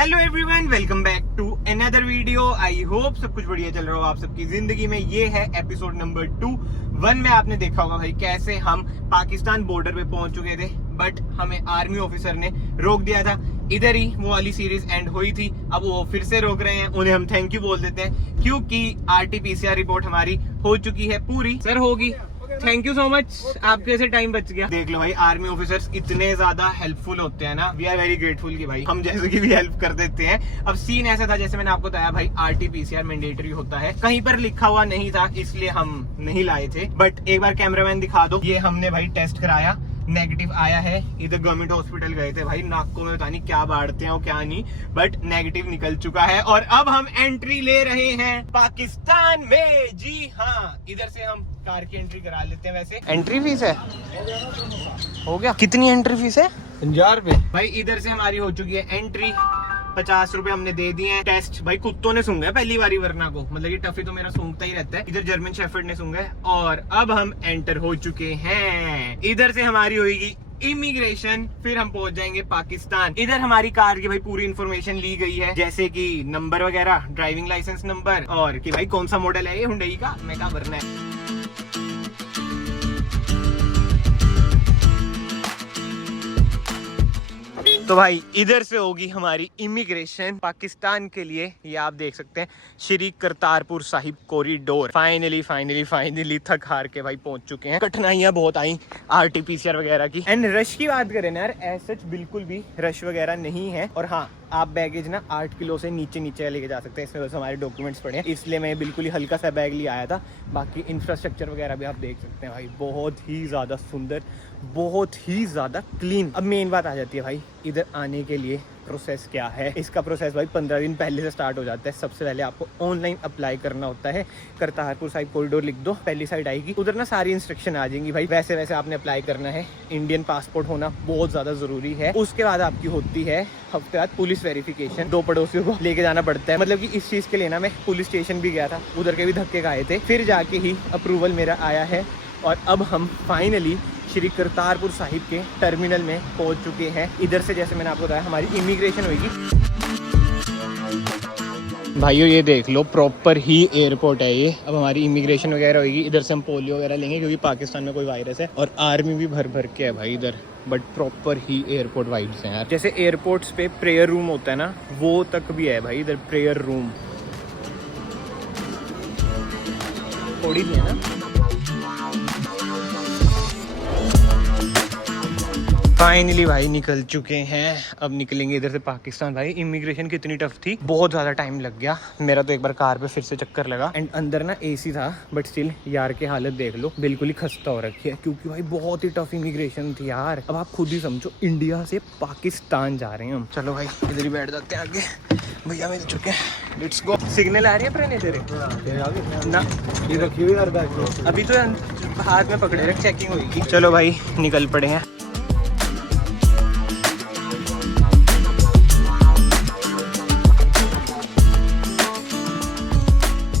Hello everyone, welcome back to another video. I hope सब कुछ बढ़िया चल रहा हो आप सबकी जिंदगी में। ये है एपिसोड नंबर 2 में आपने देखा होगा भाई कैसे हम पाकिस्तान बॉर्डर पे पहुंच चुके थे, बट हमें आर्मी ऑफिसर ने रोक दिया था। इधर ही वो वाली सीरीज एंड हुई थी, अब वो फिर से रोक रहे हैं। उन्हें हम थैंक यू बोल देते हैं क्योंकि RT-PCR रिपोर्ट हमारी हो चुकी है पूरी। सर होगी, थैंक यू सो मच, आपके से टाइम बच गया। देख लो भाई, आर्मी ऑफिसर्स इतने ज्यादा हेल्पफुल होते हैं ना, वी आर वेरी ग्रेटफुल कि भाई हम जैसे कि भी हेल्प कर देते हैं। अब सीन ऐसा था, जैसे मैंने आपको बताया भाई RT-PCR मैंडेटरी होता है, कहीं पर लिखा हुआ नहीं था इसलिए हम नहीं लाए थे। बट एक बार कैमरामैन दिखा दो, ये हमने भाई टेस्ट कराया, नेगेटिव आया है। इधर गवर्नमेंट हॉस्पिटल गए थे भाई, नाकों में पता नहीं क्या बांटते हैं और क्या नहीं, बट नेगेटिव निकल चुका है। और अब हम एंट्री ले रहे हैं पाकिस्तान में। जी हाँ, इधर से हम कार की एंट्री करा लेते हैं। वैसे एंट्री फीस है, हो गया? कितनी एंट्री फीस है? 50 रुपए भाई। इधर से हमारी हो चुकी है एंट्री, 50 रुपए हमने दे दिए हैं। टेस्ट भाई कुत्तों ने सूंघा है पहली बारी, वरना को मतलब ये टफी तो मेरा सूंघता ही रहता है। इधर जर्मन शेफर्ड ने सूंघा है। और अब हम एंटर हो चुके हैं। इधर से हमारी होगी इमिग्रेशन, फिर हम पहुंच जाएंगे पाकिस्तान। इधर हमारी कार की भाई पूरी इंफॉर्मेशन ली गई है, जैसे कि नंबर वगैरह, ड्राइविंग लाइसेंस नंबर, और कि भाई कौन सा मॉडल है ये, हुंडई का, मैं क्या भरना है। तो भाई इधर से होगी हमारी इमिग्रेशन पाकिस्तान के लिए। ये आप देख सकते हैं, श्री करतारपुर साहिब कॉरिडोर। फाइनली थक हार के भाई पहुंच चुके हैं। कठिनाइयां बहुत आई RT-PCR वगैरह की। एंड रश की बात करें ना यार, ऐसा बिल्कुल भी रश वगैरह नहीं है। और हाँ, आप बैगेज ना 8 किलो से नीचे लेके जा सकते हैं। इसमें बस हमारे डॉक्यूमेंट्स पड़े हैं, इसलिए मैं बिल्कुल ही हल्का सा बैग लिए आया था। बाकी इंफ्रास्ट्रक्चर वगैरह भी आप देख सकते हैं भाई, बहुत ही ज़्यादा सुंदर, बहुत ही ज़्यादा क्लीन। अब मेन बात आ जाती है भाई, इधर आने के लिए प्रोसेस क्या है। इसका प्रोसेस भाई 15 दिन पहले से स्टार्ट हो जाता है। सबसे पहले आपको ऑनलाइन अप्लाई करना होता है। करतारपुर साहिब कॉरिडोर लिख दो, पहली साइड आएगी, उधर ना सारी इंस्ट्रक्शन आ जाएंगी भाई। वैसे आपने अप्लाई करना है। इंडियन पासपोर्ट होना बहुत ज़्यादा ज़रूरी है। उसके बाद आपकी होती है हफ्ते बाद पुलिस वेरिफिकेशन। 2 पड़ोसियों को लेके जाना पड़ता है, मतलब कि इस चीज़ के लिए ना मैं पुलिस स्टेशन भी गया था, उधर के भी धक्के खाए थे, फिर जाके ही अप्रूवल मेरा आया है। और अब हम फाइनली श्री करतारपुर साहिब के टर्मिनल में पहुंच चुके हैं। इधर से जैसे मैंने आपको बताया हमारी इमिग्रेशन होगी। भाइयों ये देख लो, प्रॉपर ही एयरपोर्ट है ये। अब हमारी इमिग्रेशन वगैरह होगी। इधर से हम पोलियो वगैरह लेंगे क्योंकि पाकिस्तान में कोई वायरस है। और आर्मी भी भर के है भाई इधर, but proper he airport vibes हैं यार। जैसे एयरपोर्ट्स पे प्रेयर रूम होता है ना, वो तक भी है भाई इधर प्रेयर रूम। थोड़ी सी है ना। फाइनली भाई निकल चुके हैं, अब निकलेंगे इधर से पाकिस्तान। भाई इमिग्रेशन कितनी टफ थी, बहुत ज़्यादा टाइम लग गया। मेरा तो एक बार कार पे फिर से चक्कर लगा। एंड अंदर ना AC था, बट स्टिल यार की हालत देख लो, बिल्कुल ही खस्ता हो रखी है, क्योंकि भाई बहुत ही टफ इमिग्रेशन थी यार। अब आप खुद ही समझो, इंडिया से पाकिस्तान जा रहे हैं हम। चलो भाई इधर ही बैठ जाते हैं आगे। भैया मिल चुके हैं, लेट्स गो। सिग्नल आ रही है प्रेने तेरे ना, अभी तो हाथ में पकड़े रख, चेकिंग होगी। चलो भाई निकल पड़े हैं।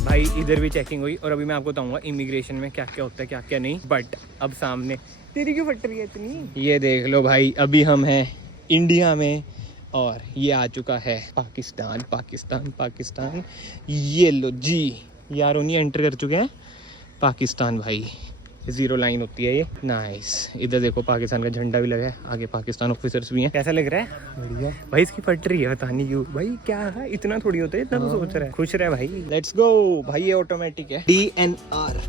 भाई इधर भी चेकिंग हुई, और अभी मैं आपको बताऊंगा इमिग्रेशन में क्या क्या होता है, क्या क्या नहीं। बट अब सामने तेरी क्यों फट रही है इतनी, ये देख लो भाई, अभी हम हैं इंडिया में और ये आ चुका है पाकिस्तान। ये लो जी, यारों ने एंटर कर चुके हैं पाकिस्तान। भाई 0 लाइन होती है ये, नाइस। इधर देखो पाकिस्तान का झंडा भी लगा है, आगे पाकिस्तान ऑफिसर्स भी हैं। कैसा लग रहा है? बढ़िया भाई। इसकी फट रही है, पता नहीं क्यों भाई, क्या है, इतना थोड़ी होता है, इतना तो सोच रहा है। खुश रहे भाई, लेट्स गो भाई। ये ऑटोमेटिक है, DNR।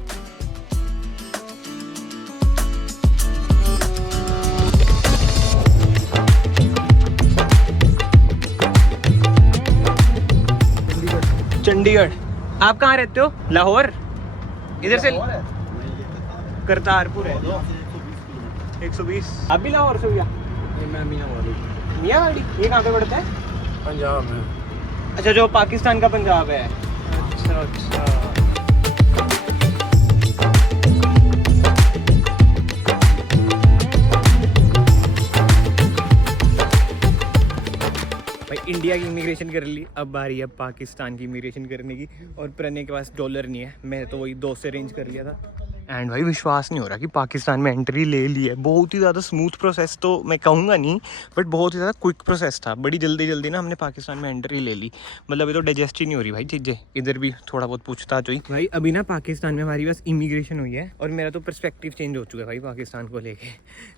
चंडीगढ़। आप कहाँ रहते हो? लाहौर। इधर से करतारपुर है 120। आप भी लाहौर से भैया? मैं मियाँवाड़ी। ये कहाँ पे पड़ता है? पंजाब में। अच्छा, जो पाकिस्तान का पंजाब है। अच्छा। भाई इंडिया की इमिग्रेशन कर ली, अब बारी है पाकिस्तान की इमिग्रेशन करने की। और प्रणय के पास डॉलर नहीं है, मैं तो वही 2 से अरेंज कर लिया था। एंड भाई विश्वास नहीं हो रहा कि पाकिस्तान में एंट्री ले ली है। बहुत ही ज़्यादा स्मूथ प्रोसेस तो मैं कहूँगा नहीं, बट बहुत ही ज़्यादा क्विक प्रोसेस था। बड़ी जल्दी जल्दी ना हमने पाकिस्तान में एंट्री ले ली। मतलब ये तो डाइजेस्ट ही नहीं हो रही भाई चीज़ें। इधर भी थोड़ा बहुत पूछताछ हुई भाई। अभी ना पाकिस्तान में हमारी बस इमिग्रेशन हुई है और मेरा तो पर्सपेक्टिव चेंज हो चुका है भाई पाकिस्तान को लेके।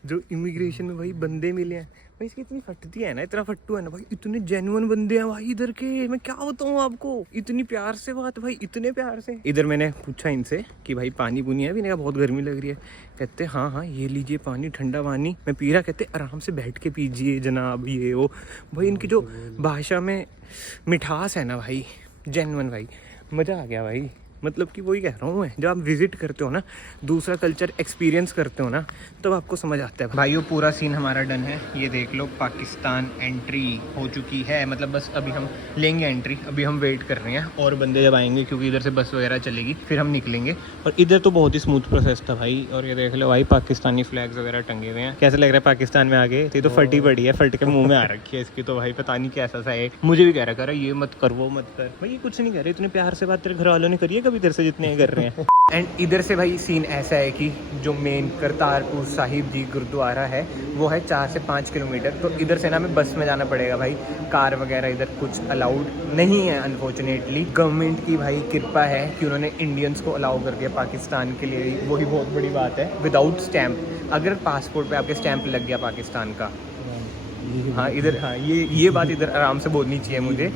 जो इमिग्रेशन में भाई बंदे मिले हैं भाई, इसकी इतनी फटती है ना, इतना फट्टू है ना भाई, इतने जेन्युइन बंदे हैं भाई इधर के। मैं क्या बताऊँ आपको, इतनी प्यार से बात भाई, इतने प्यार से। इधर मैंने पूछा इनसे कि भाई पानी पुनी है, भी नहीं, बहुत गर्मी लग रही है। कहते हाँ हाँ ये लीजिए पानी, ठंडा पानी। मैं पी रहा, कहते आराम से बैठ के पीजिए जनाब, ये वो। भाई इनकी जो भाषा में मिठास है ना भाई, जेन्युइन भाई, मज़ा आ गया भाई। मतलब कि वही कह रहा हूँ मैं, जब आप विजिट करते हो ना, दूसरा कल्चर एक्सपीरियंस करते हो ना, तब आपको समझ आता है भाई। वो पूरा सीन हमारा डन है, ये देख लो, पाकिस्तान एंट्री हो चुकी है। मतलब बस अभी हम लेंगे एंट्री, अभी हम वेट कर रहे हैं और बंदे जब आएंगे, क्योंकि इधर से बस वगैरह चलेगी, फिर हम निकलेंगे। और इधर तो बहुत ही स्मूथ प्रोसेस था भाई। और ये देख लो भाई, पाकिस्तानी फ्लैग्स वगैरह टंगे हुए हैं। कैसा लग रहा है पाकिस्तान में आगे? ये तो फटी पड़ी है, फट के मुँह में आ रखी है इसकी तो भाई, पता नहीं कैसा सा है। मुझे भी कह रहा ये मत कर वो मत कर भाई, ये कुछ नहीं कह रहे। इतने प्यार से बात तेरे घर वालों ने करी है कभी इधर से जितने कर रहे हैं। एंड इधर से भाई सीन ऐसा है कि जो मेन करतारपुर साहिब जी गुरुद्वारा है वो है 4 से 5 किलोमीटर। तो इधर से ना हमें बस में जाना पड़ेगा भाई। कार वगैरह इधर कुछ अलाउड नहीं है अनफॉर्चुनेटली। गवर्नमेंट की भाई कृपा है कि उन्होंने इंडियंस को अलाउ कर दिया पाकिस्तान के लिए, वही बहुत बड़ी बात है। विदाउट स्टैम्प, अगर पासपोर्ट पे आपके स्टैंप लग गया पाकिस्तान का, हाँ इधर, हाँ ये बात इधर आराम से बोलनी चाहिए मुझे।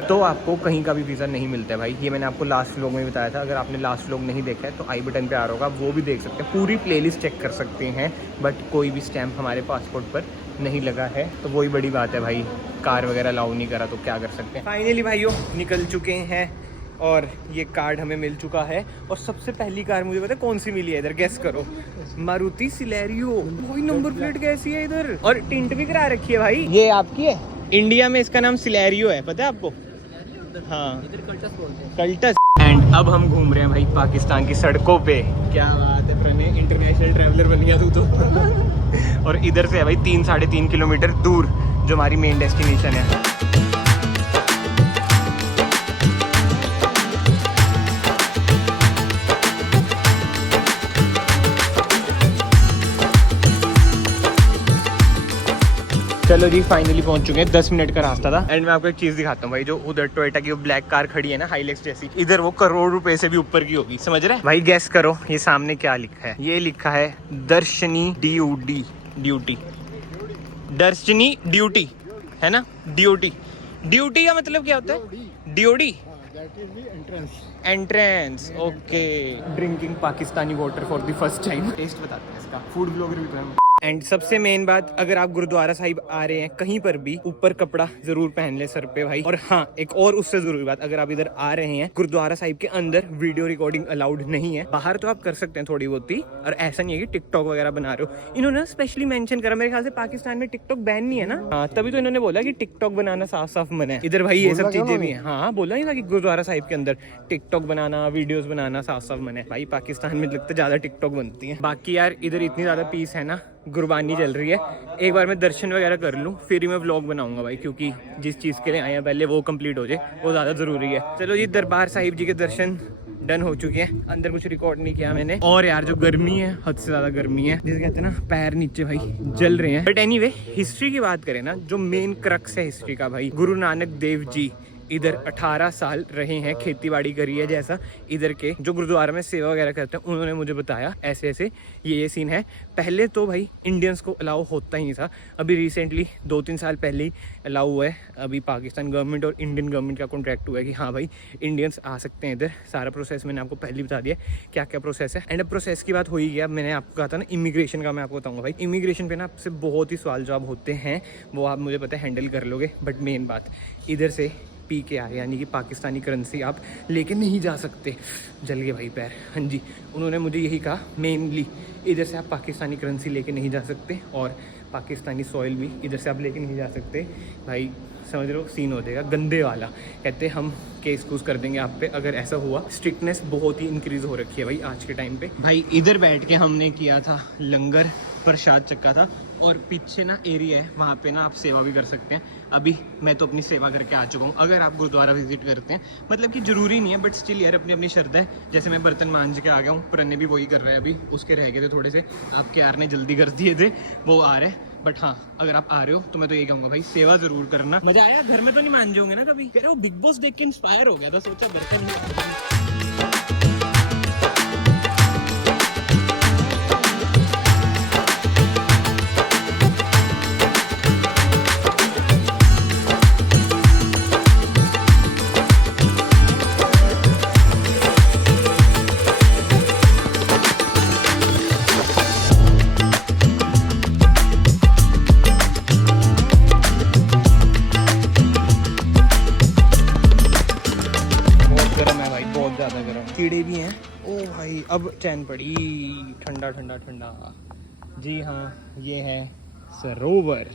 तो आपको कहीं का भी वीज़ा नहीं मिलता है भाई। ये मैंने आपको लास्ट व्लॉग में बताया था। अगर आपने लास्ट व्लॉग नहीं देखा है तो आई बटन पे आ रहा होगा, वो भी देख सकते हैं, पूरी प्लेलिस्ट चेक कर सकते हैं। बट कोई भी स्टैंप हमारे पासपोर्ट पर नहीं लगा है, तो वही बड़ी बात है भाई। कार वगैरह अलाउ नहीं करा तो क्या कर सकते हैं। फाइनली भाइयों निकल चुके हैं और ये कार्ड हमें मिल चुका है। और सबसे पहली कार मुझे पता है कौन सी मिली है इधर, गेस करो? मारुति सिलेरियो। वही नंबर प्लेट कैसी है इधर, और टिंट भी करा रखी है भाई। ये आपकी है? इंडिया में इसका नाम सिलेरियो है, पता है आपको? हाँ इधर कल्टस बोलते हैं, कल्टस। एंड अब हम घूम रहे हैं भाई पाकिस्तान की सड़कों पे। क्या बात है प्रणय, इंटरनेशनल ट्रैवलर बन गया तू तो। और इधर से है भाई 3-3.5 किलोमीटर दूर जो हमारी मेन डेस्टिनेशन है। चलो जी फाइनली पहुंच चुके हैं। 10 मिनट का रास्ता था। एंड मैं आपको एक चीज दिखाता हूँ भाई, जो उधर टोयोटा की वो ब्लैक कार खड़ी है ना, हाईलेक्स जैसी, इधर वो करोड़ रुपए से भी ऊपर की होगी, समझ रहे भाई? गैस करो ये सामने क्या लिखा है? ये लिखा है दर्शनी ड्यूटी। दर्शनी ड्यूटी है ना, ड्यूटी का मतलब क्या होता है? DOD entrance. Okay. Drinking Pakistani water for the first time. Taste बताते हैं इसका, फूड ब्लॉगर भी तो है। एंड सबसे मेन बात, अगर आप गुरुद्वारा साहिब आ रहे हैं कहीं पर भी, ऊपर कपड़ा जरूर पहन ले सर पे भाई। और हाँ एक और उससे जरूरी बात, अगर आप इधर आ रहे हैं गुरुद्वारा साहिब के अंदर वीडियो रिकॉर्डिंग अलाउड नहीं है। बाहर तो आप कर सकते हैं थोड़ी बहुत ही, और ऐसा नहीं है कि टिकटॉक वगैरह बना रहे हो। इन्होंने स्पेशली मेंशन करा, मेरे ख्याल से पाकिस्तान में टिकटॉक बैन नहीं है ना। हाँ तभी तो इन्होंने बोला कि टिकटॉक बनाना साफ साफ मना है इधर भाई। ये सब चीजें भी है। हाँ बोला नहीं था कि गुरुद्वारा साहिब के अंदर टिकटॉक बनाना, वीडियोस बनाना साफ साफ मना है भाई। पाकिस्तान में लगता है ज्यादा टिकटॉक बनती है। बाकी यार इधर इतनी ज्यादा पीस है ना, गुरबानी चल रही है। एक बार मैं दर्शन वगैरह कर लूँ फिर ही मैं व्लॉग बनाऊंगा भाई, क्योंकि जिस चीज़ के लिए आए हैं पहले वो कंप्लीट हो जाए, वो ज़्यादा ज़रूरी है। चलो जी दरबार साहिब जी के दर्शन डन हो चुके हैं। अंदर कुछ रिकॉर्ड नहीं किया मैंने। और यार जो गर्मी है, हद से ज़्यादा गर्मी है, जिसे कहते हैं ना पैर नीचे भाई जल रहे हैं। बट एनीवे हिस्ट्री की बात करें ना, जो मेन क्रक्स है हिस्ट्री का भाई, गुरु नानक देव जी इधर 18 साल रहे हैं, खेती बाड़ी करी है। जैसा इधर के जो गुरुद्वारा में सेवा वगैरह करते हैं उन्होंने मुझे बताया ऐसे ऐसे ये सीन है। पहले तो भाई इंडियंस को अलाउ होता ही नहीं था, अभी रिसेंटली 2-3 साल पहले ही अलाउ हुआ है। अभी पाकिस्तान गवर्नमेंट और इंडियन गवर्नमेंट का कॉन्ट्रैक्ट हुआ है कि हाँ भाई इंडियंस आ सकते हैं इधर। सारा प्रोसेस मैंने आपको पहले बता दिया क्या क्या प्रोसेस है। एंड अब प्रोसेस की बात हो ही गया, मैंने आपको कहा था ना इमिग्रेशन का, मैं आपको बताऊँगा भाई। इमिग्रेशन पे ना आपसे बहुत ही सवाल जवाब होते हैं, वो आप मुझे पता है हैंडल कर लोगे। बट मेन बात, इधर से PKR यानी कि पाकिस्तानी करेंसी आप लेके नहीं जा सकते। जल गए भाई पैर। हाँ जी, उन्होंने मुझे यही कहा मेनली, इधर से आप पाकिस्तानी करेंसी लेके नहीं जा सकते और पाकिस्तानी सॉइल भी इधर से आप लेके नहीं जा सकते भाई। समझ रहे हो, सीन हो जाएगा गंदे वाला। कहते हम केस कूस कर देंगे आप पे अगर ऐसा हुआ। स्ट्रिक्टनेस बहुत ही इंक्रीज हो रखी है भाई आज के टाइम पे। भाई इधर बैठ के हमने किया था लंगर, प्रसाद चक्का था। और पीछे ना एरिया है, वहाँ पे ना आप सेवा भी कर सकते हैं। अभी मैं तो अपनी सेवा करके आ चुका हूँ। अगर आप गुरुद्वारा विजिट करते हैं, मतलब कि ज़रूरी नहीं है, बट स्टिल यार अपनी अपनी श्रद्धा है। जैसे मैं बर्तन मांझ के आ गया हूँ, प्रणय भी वही कर रहा है, अभी उसके रह गए थे थोड़े से, आपके यार ने जल्दी कर दिए थे, वो आ रहे हैं। बट हाँ, अगर आप आ रहे हो तो मैं तो ये कहूँगा भाई, सेवा ज़रूर करना। मज़ा आया? घर में तो नहीं मांझे होंगे ना कभी? कह रहे हो बिग बॉस देख के इंस्पायर हो गया था, सोचा बर्तन कीड़े भी हैं। ओ भाई, अब चैन पड़ी, ठंडा ठंडा ठंडा। जी हाँ, ये है सरोवर,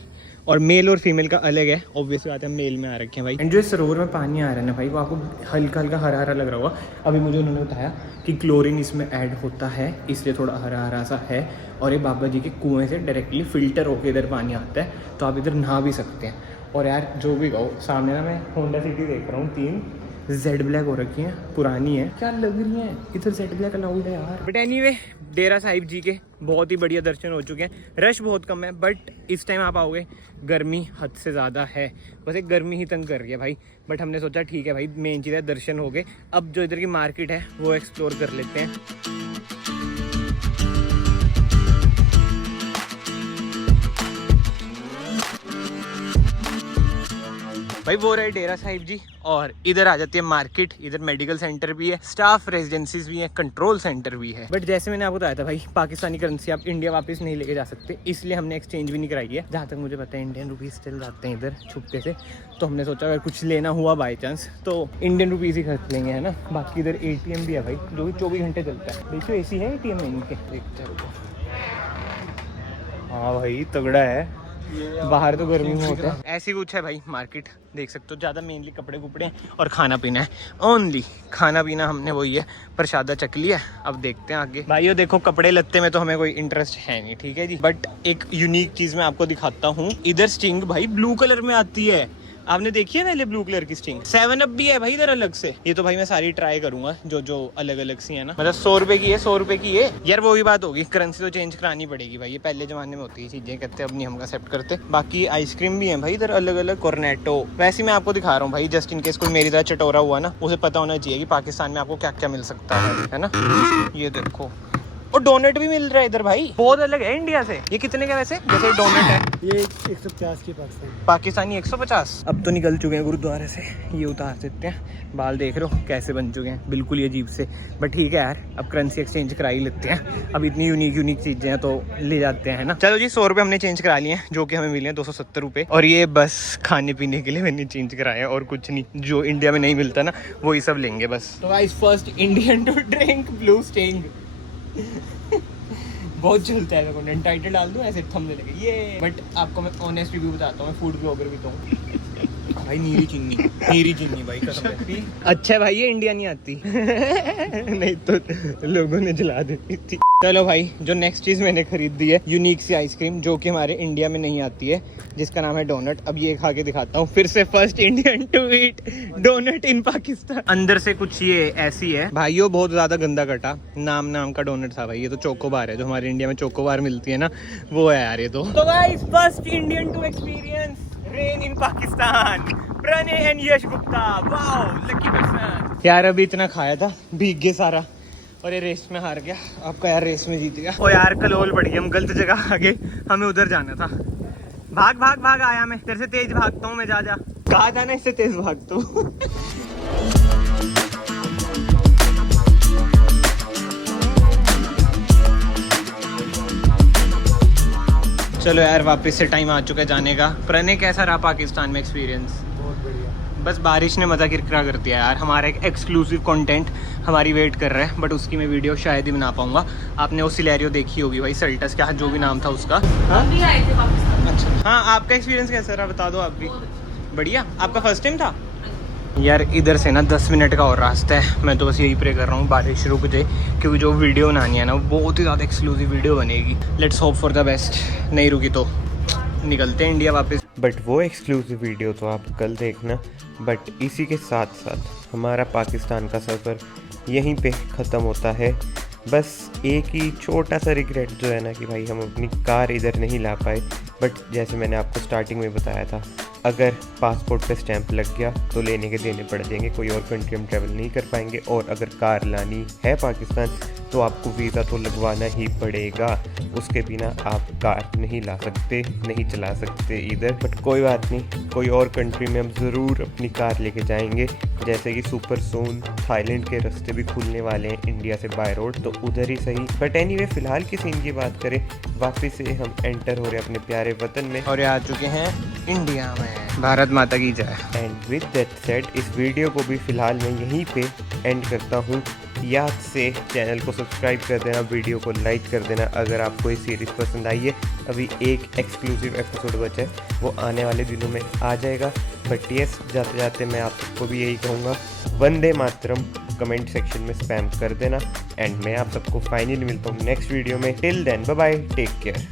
और मेल और फीमेल का अलग है। ऑब्वियस बात है, मेल में आ रखे हैं भाई। एंड जो सरोवर में पानी आ रहा है ना भाई, वो आपको हल्का हल्का हरा हरा लग रहा होगा। अभी मुझे उन्होंने बताया कि क्लोरीन इसमें ऐड होता है, इसलिए थोड़ा हरा हरा सा है। और ये बाबा जी के कुएँ से डायरेक्टली फ़िल्टर होकर इधर पानी आता है, तो आप इधर नहा भी सकते हैं। और यार जो भी कहो, सामने ना मैं होंडा सिटी देख रहा हूँ, 3 जेड ब्लैक हो रखी हैं, पुरानी है, क्या लग रही है। इधर जेड ब्लैक अलाउड है यार। बट एनीवे, डेरा साहिब जी के बहुत ही बढ़िया दर्शन हो चुके हैं। रश बहुत कम है, बट इस टाइम आप आओगे, गर्मी हद से ज़्यादा है। बस एक गर्मी ही तंग कर रही है भाई। बट हमने सोचा ठीक है भाई, मेन चीज़ है दर्शन हो गए, अब जो इधर की मार्केट है वो एक्सप्लोर कर लेते हैं। भाई वो रहे डेरा साहिब जी, और इधर आ जाती है मार्केट। इधर मेडिकल सेंटर भी है, स्टाफ रेजिडेंसीज भी है, कंट्रोल सेंटर भी है। बट जैसे मैंने आपको बताया था भाई, पाकिस्तानी करेंसी आप इंडिया वापस नहीं लेके जा सकते, इसलिए हमने एक्सचेंज भी नहीं कराई है। जहाँ तक मुझे पता है इंडियन रुपीज़ चल जाते हैं इधर छुपके से, तो हमने सोचा अगर कुछ लेना हुआ बाई चांस तो इंडियन रुपीज़ ही खर्च लेंगे, है ना। बाकी इधर ATM भी है भाई, जो कि 24 घंटे चलता है। देखिए AC है ATM में इनके, देखते हैं। हाँ भाई तगड़ा है, बाहर तो गर्मी में होता है। ऐसी कुछ है भाई मार्केट, देख सकते हो। ज़्यादा मेनली कपड़े कुपड़े हैं और खाना पीना है, ओनली खाना पीना हमने वही है, प्रसादा चक लिया। अब देखते हैं आगे। भाइयों देखो, कपड़े लत्ते में तो हमें कोई इंटरेस्ट है नहीं, ठीक है जी। बट एक यूनिक चीज़ मैं आपको दिखाता हूँ। इधर स्टिंग भाई ब्लू कलर में आती है, आपने देखी है पहले ब्लू कलर की स्टिंग। 7 अप भी है भाई इधर अलग से। ये तो भाई मैं सारी ट्राई करूंगा, जो अलग अलग सी है ना। मतलब 100 रुपए की है, 100 रुपए की है यार। वो भी बात होगी, करेंसी तो चेंज करानी पड़ेगी भाई, ये पहले जमाने में होती है चीजें, कहते अब नहीं हम एक्सेप्ट करते। बाकी आइसक्रीम भी है भाई इधर अलग अलग, कॉर्नेटो। वैसे मैं आपको दिखा रहा हूँ भाई, जस्ट इन केस कोई मेरी तरह चटोरा हुआ ना, उसे पता होना चाहिए कि पाकिस्तान में आपको क्या क्या मिल सकता है ना। ये देखो, और डोनट भी मिल रहा है इधर भाई, बहुत अलग है इंडिया से। ये कितने का वैसे? जैसे डोनट है ये 150 की पाकिस्तानी 150। अब तो निकल चुके हैं गुरुद्वारे से, ये उतार देते हैं। बाल देख रहे हो कैसे बन चुके हैं, बिल्कुल ही अजीब से। बट ठीक है यार, अब करेंसी एक्सचेंज करा ही लेते हैं। अब इतनी यूनिक चीजें हैं तो ले जाते हैं ना। चलो जी, 100 रुपये हमने चेंज करा लिए हैं, जो कि हमें मिले हैं 270 रुपये। और ये बस खाने पीने के लिए मैंने चेंज कराया, और कुछ नहीं। जो इंडिया में नहीं मिलता ना, वही सब लेंगे बस। तो guys, first Indian to drink blue sting. बहुत चलता है कंटेंट, टाइटल डाल दूं ऐसे थंबनेल लगे ये। बट आपको मैं ऑनेस्ट रिव्यू बताता हूँ, मैं फूड ब्लॉगर भी तो हूँ भाई। नीरी चीनी भाई कसम से। अच्छा भाई, ये इंडिया नहीं आती नहीं तो लोगों ने जला देती थी। चलो भाई, जो नेक्स्ट चीज़ मैंने खरीद दी है, यूनिक सी आइसक्रीम, जो कि हमारे इंडिया में नहीं आती है, जिसका नाम है डोनट। अब ये खा के दिखाता हूँ फिर से, first Indian to eat doughnut in Pakistan. अंदर से कुछ ये ऐसी है भाइयों, बहुत ज़्यादा गंदा कटा नाम का डोनट था भाई। ये तो चोकोबार है, जो हमारे इंडिया में चोकोबार मिलती है ना, वो है यार ये तो guys, first Indian to experience rain in Pakistan, Pranay and Yash Gupta. Wow, lucky person यार। अभी इतना खाया था, भीग गया सारा, और ये रेस में हार गया। आपका यार रेस में जीत गया। ओ यार, कलोल पड़ गई, हम गलत जगह आ गए, हमें उधर जाना था। भाग भाग भाग आया मैं, तेरे से तेज भागता हूँ मैं। जा कहा था ना, इससे तेज भागता हूँ। चलो यार, वापस से टाइम आ चुका है जाने का। प्रणय, कैसा रहा पाकिस्तान में एक्सपीरियंस? बहुत बढ़िया। बस बारिश ने मज़ा किरकिरा कर दिया यार। हमारा एक एक्सक्लूसिव कंटेंट हमारी वेट कर रहा है, बट उसकी मैं वीडियो शायद ही बना पाऊंगा। आपने वो सिलेरियो देखी होगी भाई, सल्टस क्या जो भी नाम था उसका। हाँ भी आए थे पाकिस्तान। अच्छा, हाँ आपका एक्सपीरियंस कैसा रहा बता दो आप भी। बढ़िया। आपका फर्स्ट टाइम था? यार इधर से ना 10 मिनट का और रास्ता है। मैं तो बस यही प्रे कर रहा हूँ बारिश रुक जाए, क्योंकि जो वीडियो बनानी है ना वो बहुत ही ज़्यादा एक्सक्लूसिव वीडियो बनेगी। Let's hope for the best. नहीं रुकी तो निकलते हैं इंडिया वापस। बट वो एक्सक्लूसिव वीडियो तो आप कल देखना। बट इसी के साथ साथ हमारा पाकिस्तान का सफ़र यहीं पे ख़त्म होता है। बस एक ही छोटा सा रिग्रेट जो है ना कि भाई हम अपनी कार इधर नहीं ला पाए। बट जैसे मैंने आपको स्टार्टिंग में बताया था, अगर पासपोर्ट पे स्टैंप लग गया तो लेने के देने पड़ जाएंगे, कोई और कंट्री हम ट्रैवल नहीं कर पाएंगे। और अगर कार लानी है पाकिस्तान तो आपको वीज़ा तो लगवाना ही पड़ेगा, उसके बिना आप कार नहीं ला सकते, नहीं चला सकते इधर। बट कोई बात नहीं, कोई और कंट्री में हम ज़रूर अपनी कार लेके जाएंगे, जैसे कि सुपर सोन, थाईलैंड के रास्ते भी खुलने वाले हैं इंडिया से बाय रोड, तो उधर ही सही। बट एनीवे फ़िलहाल की सीन की बात करें, वापस से हम एंटर हो रहे हैं अपने प्यारे वतन में और ये आ चुके हैं इंडिया में। भारत माता की जय। एंड विद दैट सेड इस वीडियो को भी फ़िलहाल मैं यहीं पे एंड करता हूँ। याद से चैनल को सब्सक्राइब कर देना, वीडियो को लाइक कर देना अगर आपको ये सीरीज़ पसंद आई है। अभी एक एक्सक्लूसिव एपिसोड बचा है, वो आने वाले दिनों में आ जाएगा। बट यस, जाते जाते मैं आप सबको भी यही कहूँगा, वंदे मातरम कमेंट सेक्शन में स्पैम कर देना। एंड मैं आप सबको फाइनली मिलता हूँ नेक्स्ट वीडियो में। Till then bye bye, take care.